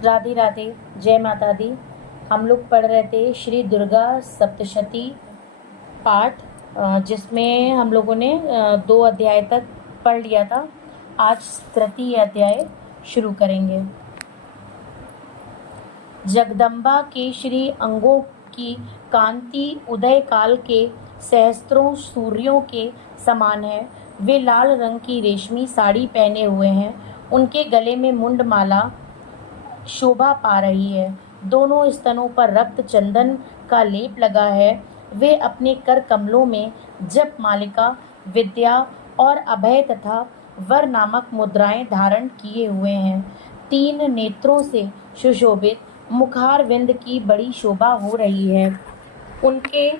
राधे राधे, जय माता दी। हम लोग पढ़ रहे थे श्री दुर्गा सप्तशती पाठ, जिसमें हम लोगों ने 2 अध्याय तक पढ़ लिया था। आज तृतीय अध्याय शुरू करेंगे। जगदम्बा के श्री अंगों की कांति उदय काल के सहस्त्रों सूर्यों के समान है। वे लाल रंग की रेशमी साड़ी पहने हुए हैं। उनके गले में मुंडमाला शोभा पा रही है। दोनों स्तनों पर रक्त चंदन का लेप लगा है। वे अपने कर कमलों में जप मालिका, विद्या और अभय तथा वर नामक मुद्राएं धारण किए हुए हैं। 3 नेत्रों से सुशोभित मुखारविंद की बड़ी शोभा हो रही है। उनके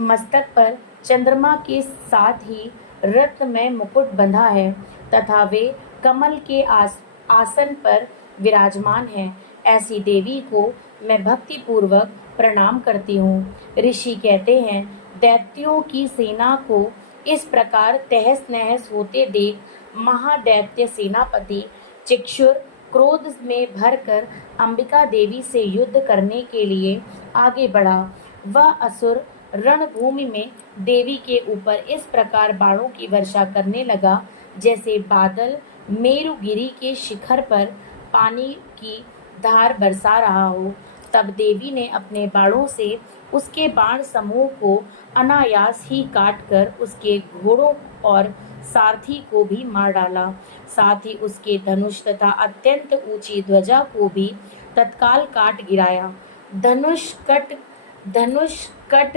मस्तक पर चंद्रमा के साथ ही रत्नमय मुकुट बंधा है तथा वे कमल के आसन पर विराजमान है। ऐसी देवी को मैं भक्ति पूर्वक प्रणाम करती हूँ। ऋषि कहते हैं, दैत्यों की सेना को इस प्रकार तहस नहस होते देख महादैत्य सेनापति चिक्षुर क्रोध में भरकर अंबिका देवी से युद्ध करने के लिए आगे बढ़ा। वह असुर रणभूमि में देवी के ऊपर इस प्रकार बाणों की वर्षा करने लगा जैसे बादल मेरुगिरी के शिखर पर पानी की धार बरसा रहा हो। तब देवी ने अपने बाणों से उसके बाण समूह को अनायास ही काटकर उसके घोड़ों और सारथी को भी मार डाला। साथ ही उसके धनुष तथा अत्यंत ऊंची ध्वजा को भी तत्काल काट गिराया। धनुष कट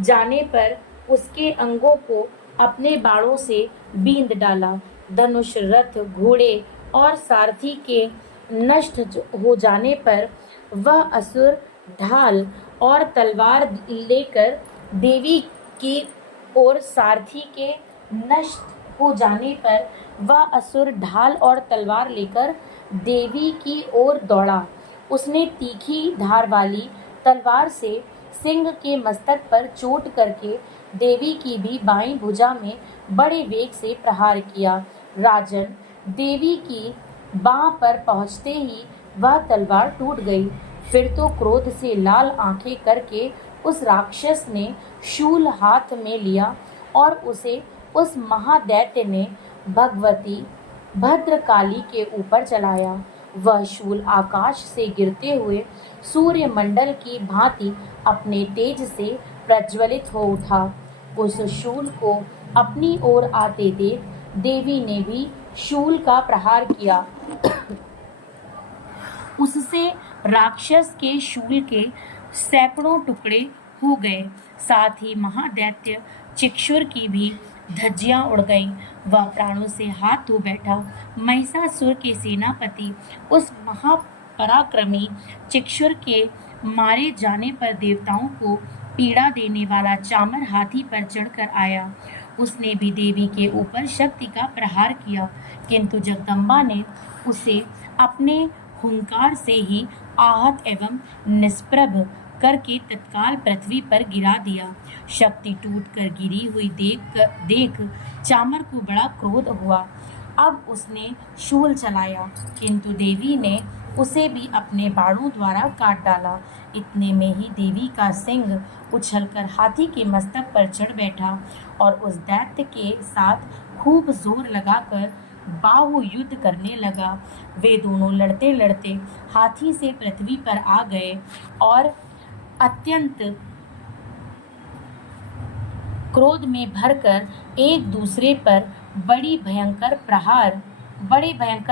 जाने पर उसके अंगों को अपने बाणों से बींध डाला। धनुष, रथ, घोड़े और सारथी के नष्ट हो जाने पर वह असुर ढाल और तलवार लेकर देवी की ओर सारथी के नष्ट हो जाने पर वह असुर ढाल और तलवार लेकर देवी की ओर दौड़ा। उसने तीखी धार वाली तलवार से सिंह के मस्तक पर चोट करके देवी की भी बाईं भुजा में बड़े वेग से प्रहार किया। राजन, देवी की बाह पर पहुंचते ही वह तलवार टूट गई। फिर तो क्रोध से लाल आंखें करके उस राक्षस ने शूल हाथ में लिया और उसे उस महादैत्य ने भगवती भद्रकाली के ऊपर चलाया। वह शूल आकाश से गिरते हुए सूर्यमंडल की भांति अपने तेज से प्रज्वलित हो उठा। उस शूल को अपनी ओर आते देख देवी ने भी शूल का प्रहार किया। उससे राक्षस के शूल के सैकड़ों टुकड़े हो गए। साथ ही महादैत्य चिक्षुर की भी धज्जियां उड़ गईं। वह प्राणों से हाथ धो बैठा। महिषासुर के सेनापति उस महापराक्रमी चिक्षुर के मारे जाने पर देवताओं को पीड़ा देने वाला चामर हाथी पर चढ़कर आया। उसने भी देवी के ऊपर शक्ति का प्रहार किया, किंतु जगदम्बा ने उसे अपने हुंकार से ही आहत एवं निष्प्रभ करके तत्काल पृथ्वी पर गिरा दिया। शक्ति टूटकर गिरी हुई देख चामर को बड़ा क्रोध हुआ। अब उसने शूल चलाया, किंतु देवी ने उसे भी अपने बाणों द्वारा काट डाला। इतने में ही देवी का सिंह उछलकर हाथी के मस्तक पर चढ़ बैठा और उस दैत्य के साथ खूब जोर लगाकर बाहु युद्ध करने लगा। वे दोनों लड़ते लड़ते हाथी से पृथ्वी पर आ गए और अत्यंत क्रोध में भरकर एक दूसरे पर बड़े भयंकर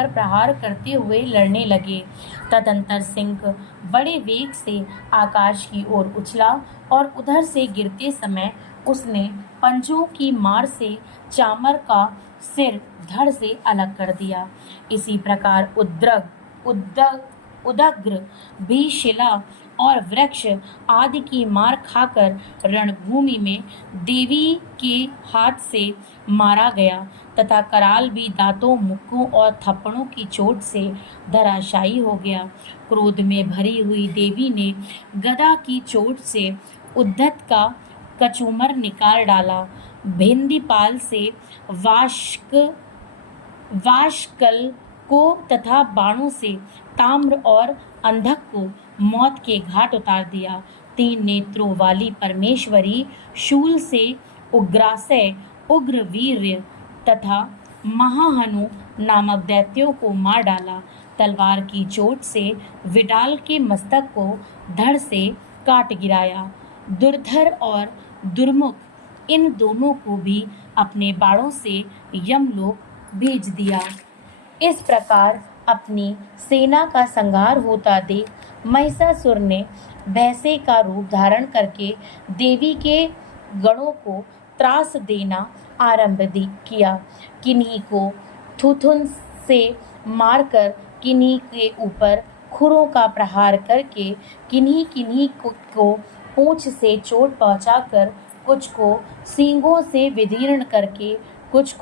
प्रहार करते हुए लड़ने लगे। तदंतर सिंह बड़े वेग से आकाश की ओर उछला और उधर से गिरते समय उसने पंजों की मार से चामर का सिर धड़ से अलग कर दिया। इसी प्रकार उदग्र भी शिला और वृक्ष आदि की मार खाकर रणभूमि में देवी के हाथ से मारा गया तथा कराल भी दांतों, मुक्कों और थप्पड़ों की चोट से धराशायी हो गया। क्रोध में भरी हुई देवी ने गदा की चोट से उद्धत का कचूमर निकाल डाला। भिंदीपाल से वाशकल को तथा बाणों से ताम्र और अंधक को मौत के घाट उतार दिया। 3 नेत्रों वाली परमेश्वरी शूल से उग्रासय, उग्र वीर्य तथा महाहनु नामक दैत्यों को मार डाला। तलवार की चोट से विडाल के मस्तक को धड़ से काट गिराया। दुर्धर और दुर्मुख इन दोनों को भी अपने बाणों से यमलोक भेज दिया। इस प्रकार अपनी सेना का संहार होता देख महिषासुर ने भैंसे का रूप धारण करके देवी के गणों को त्रास देना आरंभ किया। किन्हीं को थुथुन से मारकर, किन्हीं के ऊपर खुरों का प्रहार करके, किन्हीं को पूंछ से चोट पहुंचाकर, कुछ को सींगों से विदीर्ण करके, कुछ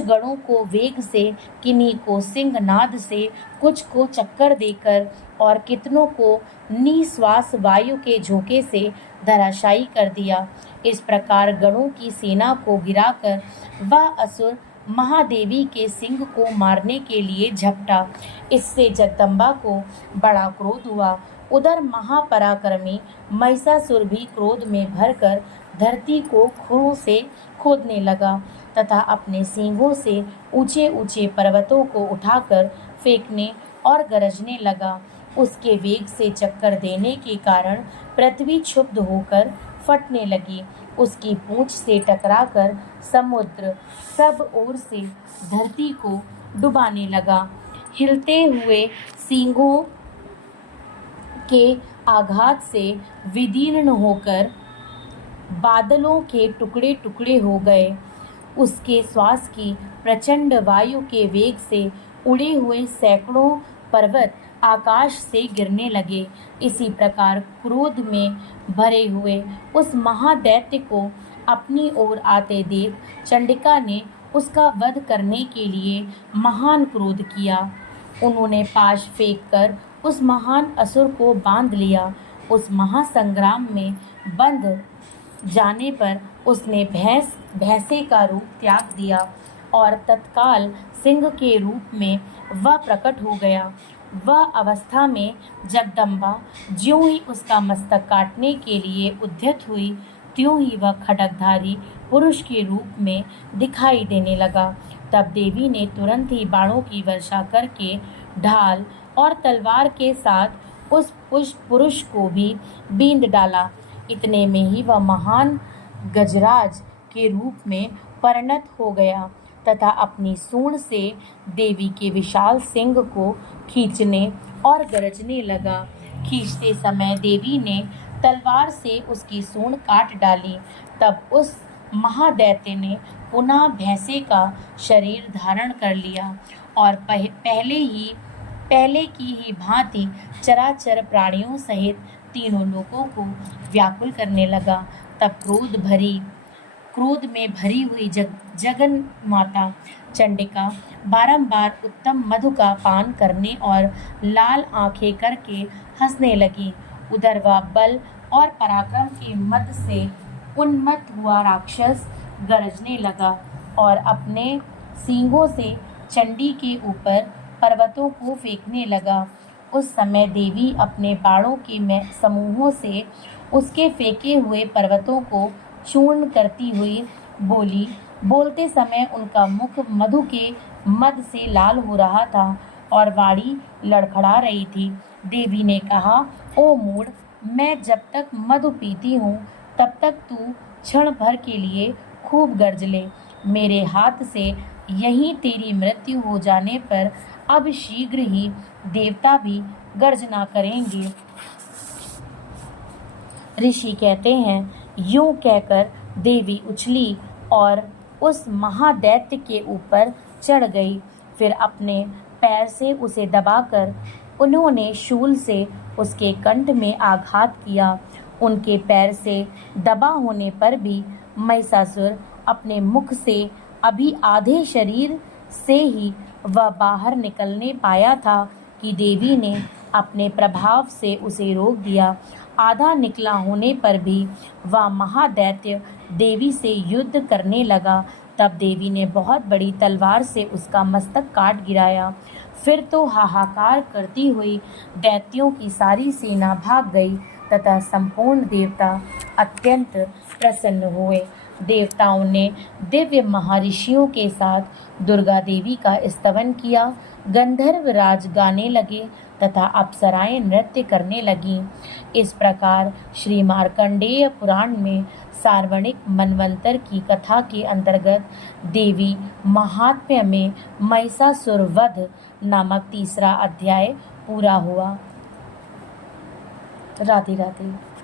गणों को वेग से, किन्हीं को सिंहनाद से, कुछ को चक्कर देकर और कितनों को निश्वास वायु के झोंके से धराशायी कर दिया। इस प्रकार गणों की सेना को गिराकर वह असुर महादेवी के सिंह को मारने के लिए झपटा। इससे जगदम्बा को बड़ा क्रोध हुआ। उधर महापराक्रमी महिषासुर भी क्रोध में भरकर धरती को खुरों से खोदने लगा तथा अपने सींगों से ऊंचे ऊंचे पर्वतों को उठाकर फेंकने और गरजने लगा। उसके वेग से चक्कर देने के कारण पृथ्वी क्षुब्ध होकर फटने लगी। उसकी पूंछ से टकराकर समुद्र सब ओर से धरती को डुबाने लगा। हिलते हुए सींगों के आघात से विदीर्ण होकर बादलों के टुकड़े टुकड़े हो गए। उसके श्वास की प्रचंड वायु के वेग से उड़े हुए सैकड़ों पर्वत आकाश से गिरने लगे। इसी प्रकार क्रोध में भरे हुए उस महादैत्य को अपनी ओर आते देख चंडिका ने उसका वध करने के लिए महान क्रोध किया। उन्होंने पाश फेंककर उस महान असुर को बांध लिया। उस महासंग्राम में बंध जाने पर उसने भैंसे का रूप त्याग दिया और तत्काल सिंह के रूप में वह प्रकट हो गया। वह अवस्था में जगदम्बा ज्यों ही उसका मस्तक काटने के लिए उद्यत हुई, त्यों ही वह खड्गधारी पुरुष के रूप में दिखाई देने लगा। तब देवी ने तुरंत ही बाणों की वर्षा करके ढाल और तलवार के साथ उस पुरुष को भी बींध डाला। इतने में ही वह महान गजराज के रूप में परिणत हो गया तथा अपनी सूंड से देवी के विशाल सिंह को खींचने और गरजने लगा। खींचते समय देवी ने तलवार से उसकी सूंड काट डाली। तब उस महादैत्य ने पुनः भैंसे का शरीर धारण कर लिया और पहले की ही भांति चराचर प्राणियों सहित तीनों लोगों को व्याकुल करने लगा। तब क्रोध में भरी हुई जगन माता चंडिका बारंबार उत्तम मधु का पान करने और लाल आंखें करके हंसने लगी। उधर वह बल और पराक्रम के मद से उन्मत्त हुआ राक्षस गरजने लगा और अपने सींगों से चंडी के ऊपर पर्वतों को फेंकने लगा। उस समय देवी अपने बाणों के समूहों से उसके फेंके हुए पर्वतों को चूर्ण करती हुई बोली। बोलते समय उनका मुख मधु के मद से लाल हो रहा था और वाणी लड़खड़ा रही थी। देवी ने कहा, ओ मूढ़, मैं जब तक मधु पीती हूँ तब तक तू क्षण भर के लिए खूब गर्ज ले। मेरे हाथ से यहीं तेरी मृत्यु हो जाने पर अब शीघ्र ही देवता भी गर्जना करेंगे। ऋषि कहते हैं, यूं कहकर देवी उछली और उस महादैत्य के ऊपर चढ़ गई। फिर अपने पैर से उसे दबाकर उन्होंने शूल से उसके कंठ में आघात किया। उनके पैर से दबा होने पर भी महिषासुर अपने मुख से अभी आधे शरीर से ही वह बाहर निकलने पाया था कि देवी ने अपने प्रभाव से उसे रोक दिया। आधा निकला होने पर भी वह महादैत्य देवी से युद्ध करने लगा तब देवी ने बहुत बड़ी तलवार से उसका मस्तक काट गिराया। फिर तो हाहाकार करती हुई दैत्यों की सारी सेना भाग गई तथा संपूर्ण देवता अत्यंत प्रसन्न हुए। देवताओं ने दिव्य महर्षियों के साथ दुर्गा देवी का स्तवन किया। गंधर्व राज गाने लगे तथा अप्सराएं नृत्य करने लगीं। इस प्रकार श्री मार्कंडेय पुराण में सार्वणिक मनवंतर की कथा के अंतर्गत देवी महात्म्य में महिषासुर वध नामक तीसरा अध्याय पूरा हुआ। राधे राधे।